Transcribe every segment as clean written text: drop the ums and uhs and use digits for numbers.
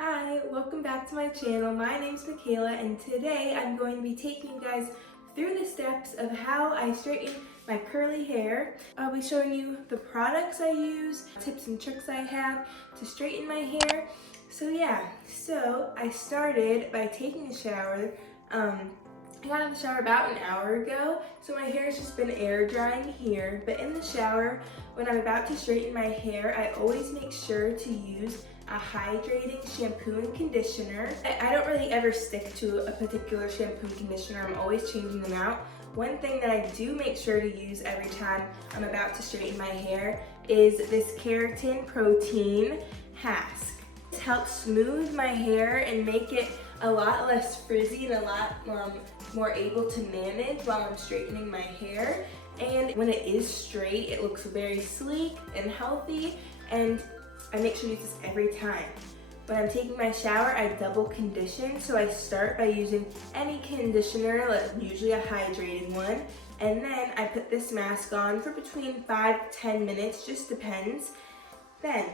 Hi, welcome back to my channel. My name's Michaela and today I'm going to be taking you guys through the steps of how I straighten my curly hair. I'll be showing you the products I use, tips and tricks I have to straighten my hair. So I started by taking a shower. I got out of the shower about an hour ago, so my hair has just been air drying here. But in the shower, when I'm about to straighten my hair, I always make sure to use a hydrating shampoo and conditioner. I don't really ever stick to a particular shampoo and conditioner. I'm always changing them out. One thing that I do make sure to use every time I'm about to straighten my hair is this Keratin Protein Hask. This helps smooth my hair and make it a lot less frizzy and a lot more able to manage while I'm straightening my hair. And when it is straight, it looks very sleek and healthy, and I make sure to use this every time. When I'm taking my shower, I double condition. So I start by using any conditioner, like usually a hydrating one, and then I put this mask on for between 5 to 10 minutes, just depends. Then,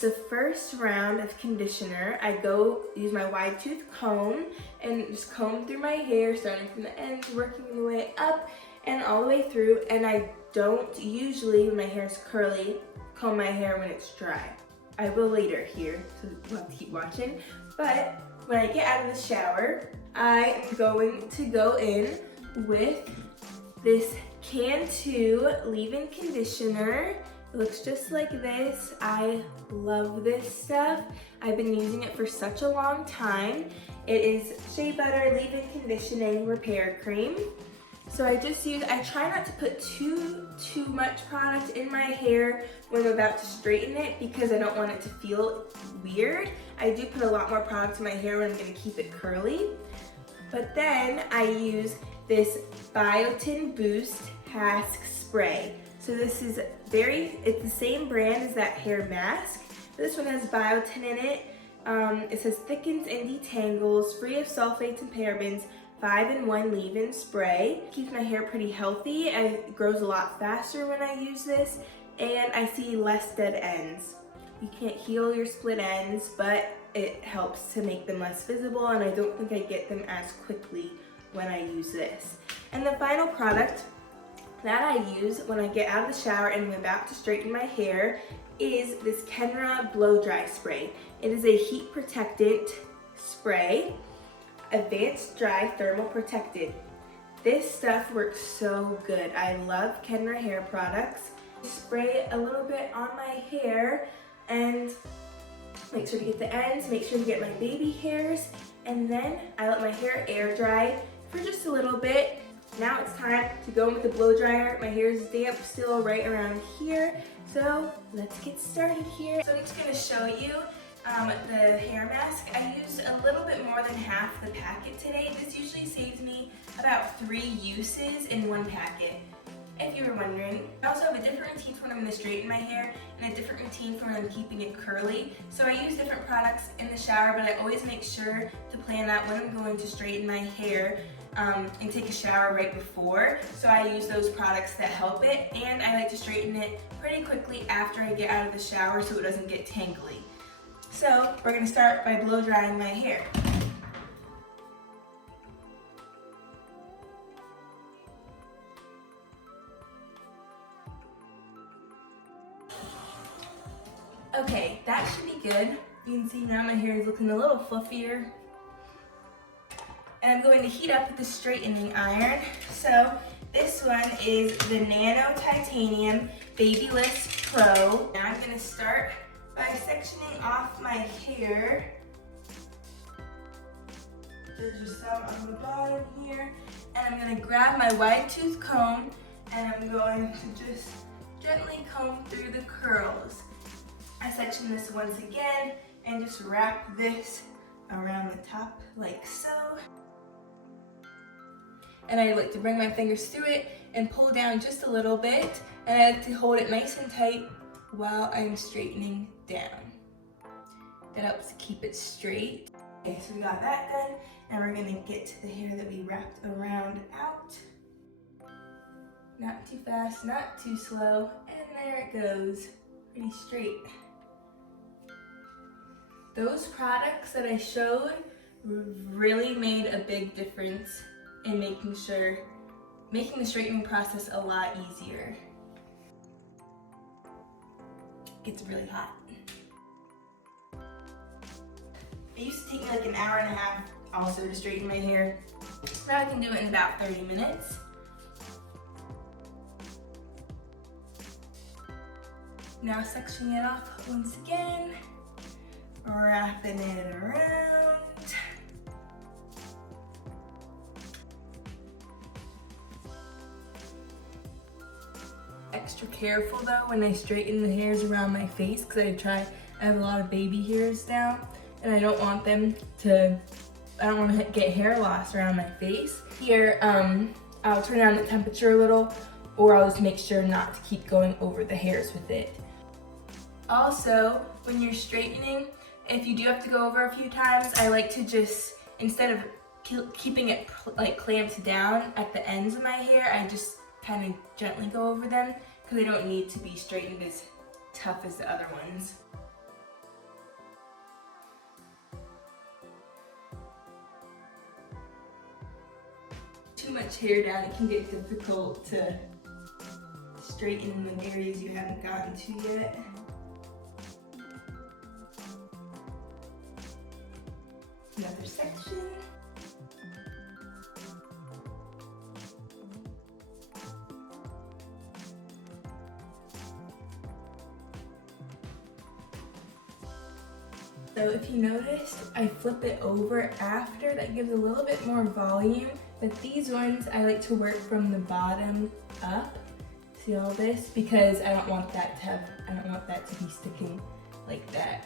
the first round of conditioner, I go use my wide tooth comb and just comb through my hair, starting from the ends, working the way up and all the way through. And I don't usually, when my hair is curly, comb my hair when it's dry. I will later here, so we'll have to keep watching. But when I get out of the shower, I am going to go in with this Cantu leave-in conditioner. It looks just like this. I love this stuff. I've been using it for such a long time. It is Shea Butter Leave-In Conditioning Repair Cream. So I try not to put too much product in my hair when I'm about to straighten it because I don't want it to feel weird. I do put a lot more product in my hair when I'm gonna keep it curly. But then I use this Biotin Boost Hask Spray. So this is it's the same brand as that hair mask. This one has biotin in it. It says thickens and detangles, free of sulfates and parabens, 5-in-1 leave-in spray. Keeps my hair pretty healthy. It grows a lot faster when I use this, and I see less dead ends. You can't heal your split ends, but it helps to make them less visible, and I don't think I get them as quickly when I use this. And the final product that I use when I get out of the shower and I'm about to straighten my hair is this Kenra Blow Dry Spray. It is a heat protectant spray, advanced dry thermal protected. This stuff works so good. I love Kenra hair products. Spray a little bit on my hair and make sure to get the ends, make sure to get my baby hairs, and then I let my hair air dry for just a little bit. Now it's time to go in with the blow dryer. My hair is damp still right around here, so let's get started here. So I'm just gonna show you the hair mask. I used a little bit more than half the packet today. This usually saves me about 3 uses in one packet, if you were wondering. I also have a different routine for when I'm gonna straighten my hair and a different routine for when I'm keeping it curly. So I use different products in the shower, but I always make sure to plan out when I'm going to straighten my hair and take a shower right before. So I use those products that help it, and I like to straighten it pretty quickly after I get out of the shower so it doesn't get tangly. So we're gonna start by blow drying my hair. Okay, that should be good. You can see now my hair is looking a little fluffier. And I'm going to heat up the straightening iron. So this one is the Nano Titanium Babyless Pro. Now I'm gonna start by sectioning off my hair. There's just some on the bottom here. And I'm gonna grab my wide tooth comb and I'm going to just gently comb through the curls. I section this once again and just wrap this around the top like so. And I like to bring my fingers through it and pull down just a little bit, and I like to hold it nice and tight while I'm straightening down. That helps keep it straight. Okay, so we got that done, and we're gonna get to the hair that we wrapped around out. Not too fast, not too slow, and there it goes, pretty straight. Those products that I showed really made a big difference in making the straightening process a lot easier. It gets really hot. It used to take me like an hour and a half also to straighten my hair. Now I can do it in about 30 minutes. Now sectioning it off once again, wrapping it around. Extra careful though when I straighten the hairs around my face because I have a lot of baby hairs now and I don't want to get hair loss around my face. Here, I'll turn down the temperature a little, or I'll just make sure not to keep going over the hairs with it. Also, when you're straightening, if you do have to go over a few times, I like to just, instead of keeping it like clamped down at the ends of my hair, I just kind of gently go over them because they don't need to be straightened as tough as the other ones. Too much hair down, it can get difficult to straighten the areas you haven't gotten to yet. Another section. So if you noticed, I flip it over after. That gives a little bit more volume, but these ones I like to work from the bottom up. See all this? Because I don't want that to be sticking like that.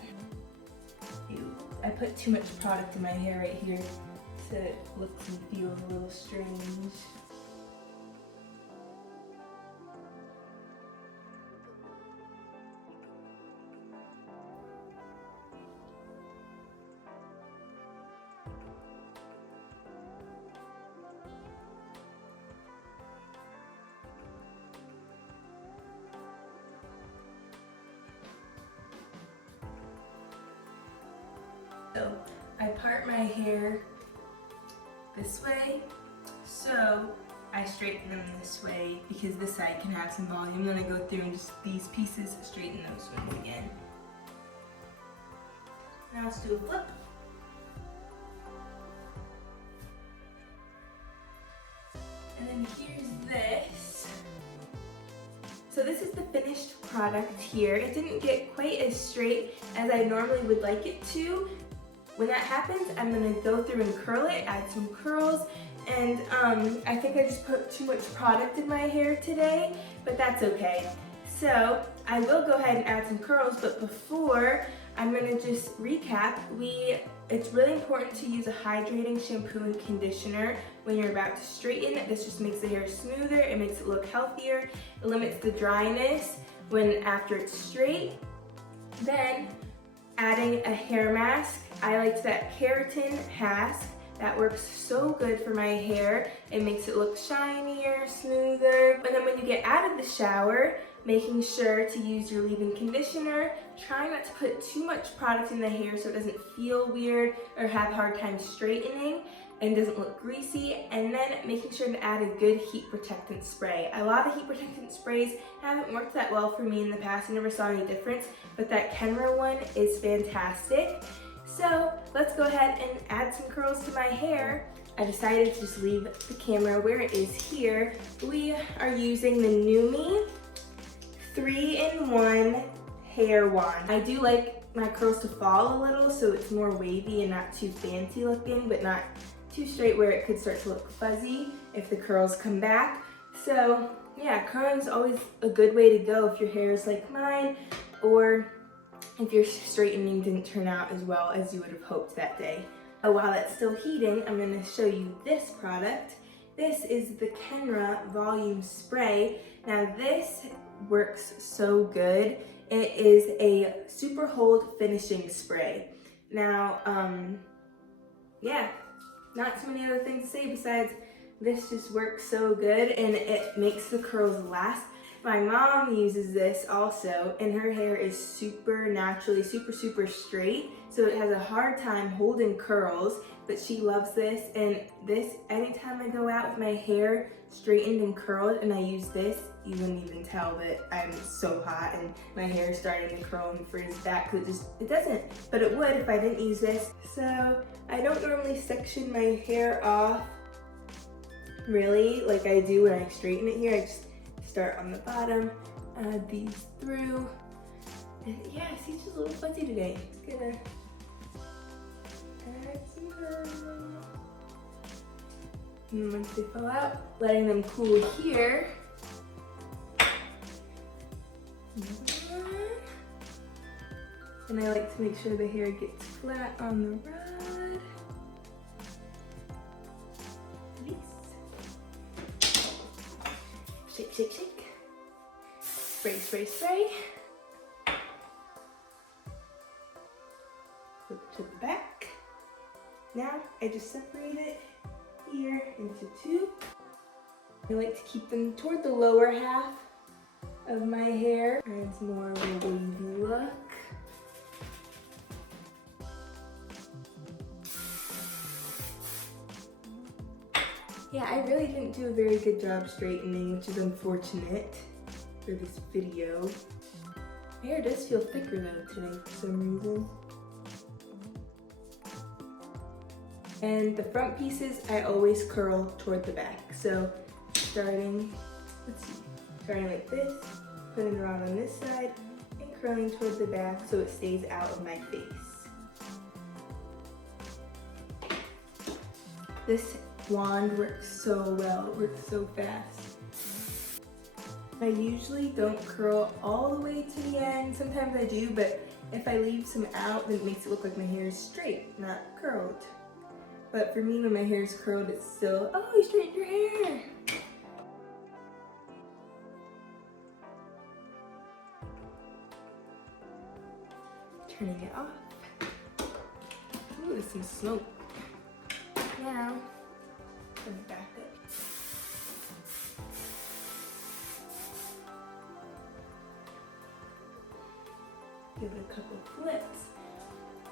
Ew. I put too much product in my hair right here, so it looks and feels a little strange. So I part my hair this way, so I straighten them this way because this side can have some volume. Then I go through and just these pieces straighten those ones again. Now let's do a flip. And then here's this. So this is the finished product here. It didn't get quite as straight as I normally would like it to. When that happens, I'm gonna go through and curl it, add some curls, and I think I just put too much product in my hair today, but that's okay. So I will go ahead and add some curls, but before, I'm gonna just recap. It's really important to use a hydrating shampoo and conditioner when you're about to straighten. This just makes the hair smoother, it makes it look healthier, it limits the dryness after it's straight. Then adding a hair mask. I liked that keratin mask. That works so good for my hair. It makes it look shinier, smoother. And then when you get out of the shower, making sure to use your leave-in conditioner. Try not to put too much product in the hair so it doesn't feel weird or have a hard time straightening and doesn't look greasy. And then making sure to add a good heat protectant spray. A lot of heat protectant sprays haven't worked that well for me in the past. I never saw any difference, but that Kenra one is fantastic. So let's go ahead and add some curls to my hair. I decided to just leave the camera where it is here. We are using the NuMe 3-in-1 hair wand. I do like my curls to fall a little so it's more wavy and not too fancy looking, but not too straight where it could start to look fuzzy if the curls come back. So yeah, curling is always a good way to go if your hair is like mine, or if your straightening didn't turn out as well as you would have hoped that day. While that's still heating, I'm going to show you this product. This is the Kenra Volume Spray. Now this works so good. It is a super hold finishing spray. Now, yeah, not too many other things to say besides this just works so good and it makes the curls last. My mom uses this also, and her hair is super naturally, super straight, so it has a hard time holding curls, but she loves this. And this, anytime I go out with my hair straightened and curled and I use this, you wouldn't even tell that I'm so hot and my hair is starting to curl and frizz back, because it doesn't, but it would if I didn't use this. So I don't normally section my hair off really like I do when I straighten it here. I just start on the bottom, add these through, and yeah, see, it's just a little fuzzy today. Just gonna add some curl. And then once they fall out, letting them cool here. And I like to make sure the hair gets flat on the rod. Shake, shake, shake. Spray, spray, spray. Flip to the back. Now I just separate it here into two. I like to keep them toward the lower half of my hair. Adds more of a wavy look. Yeah, I really didn't do a very good job straightening, which is unfortunate for this video. My hair does feel thicker though today for some reason. And the front pieces, I always curl toward the back. So starting like this, putting it on this side, and curling toward the back so it stays out of my face. This wand works so well, it works so fast. I usually don't curl all the way to the end. Sometimes I do, but if I leave some out, then it makes it look like my hair is straight, not curled. But for me, when my hair is curled, it's still, oh, you straightened your hair. Turning it off. Ooh, there's some smoke. Now, turn it back up. Give it a couple flips.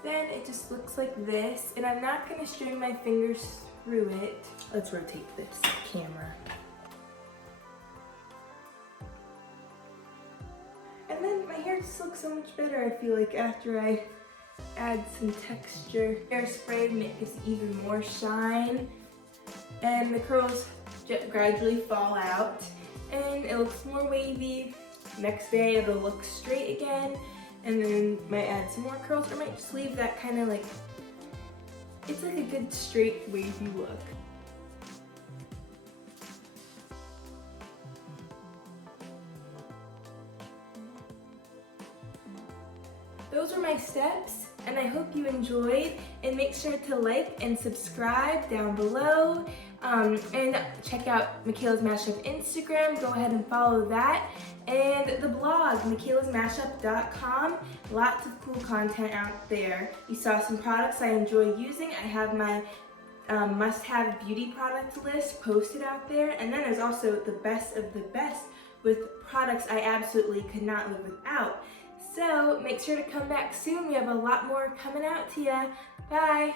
Then it just looks like this, and I'm not going to string my fingers through it. Let's rotate this camera. And then my hair just looks so much better, I feel like, after I add some texture. Hairspray makes even more shine, and the curls gradually fall out, and it looks more wavy. Next day it'll look straight again, and then might add some more curls, or might just leave that kind of like, it's like a good straight wavy look. Those were my steps, and I hope you enjoyed, and make sure to like and subscribe down below, and check out Michaela's Mashup Instagram. Go ahead and follow that, and the blog, michaelasmashup.com. Lots of cool content out there. You saw some products I enjoy using. I have my must-have beauty product list posted out there, and then there's also the best of the best with products I absolutely could not live without. So make sure to come back soon. We have a lot more coming out to you. Bye.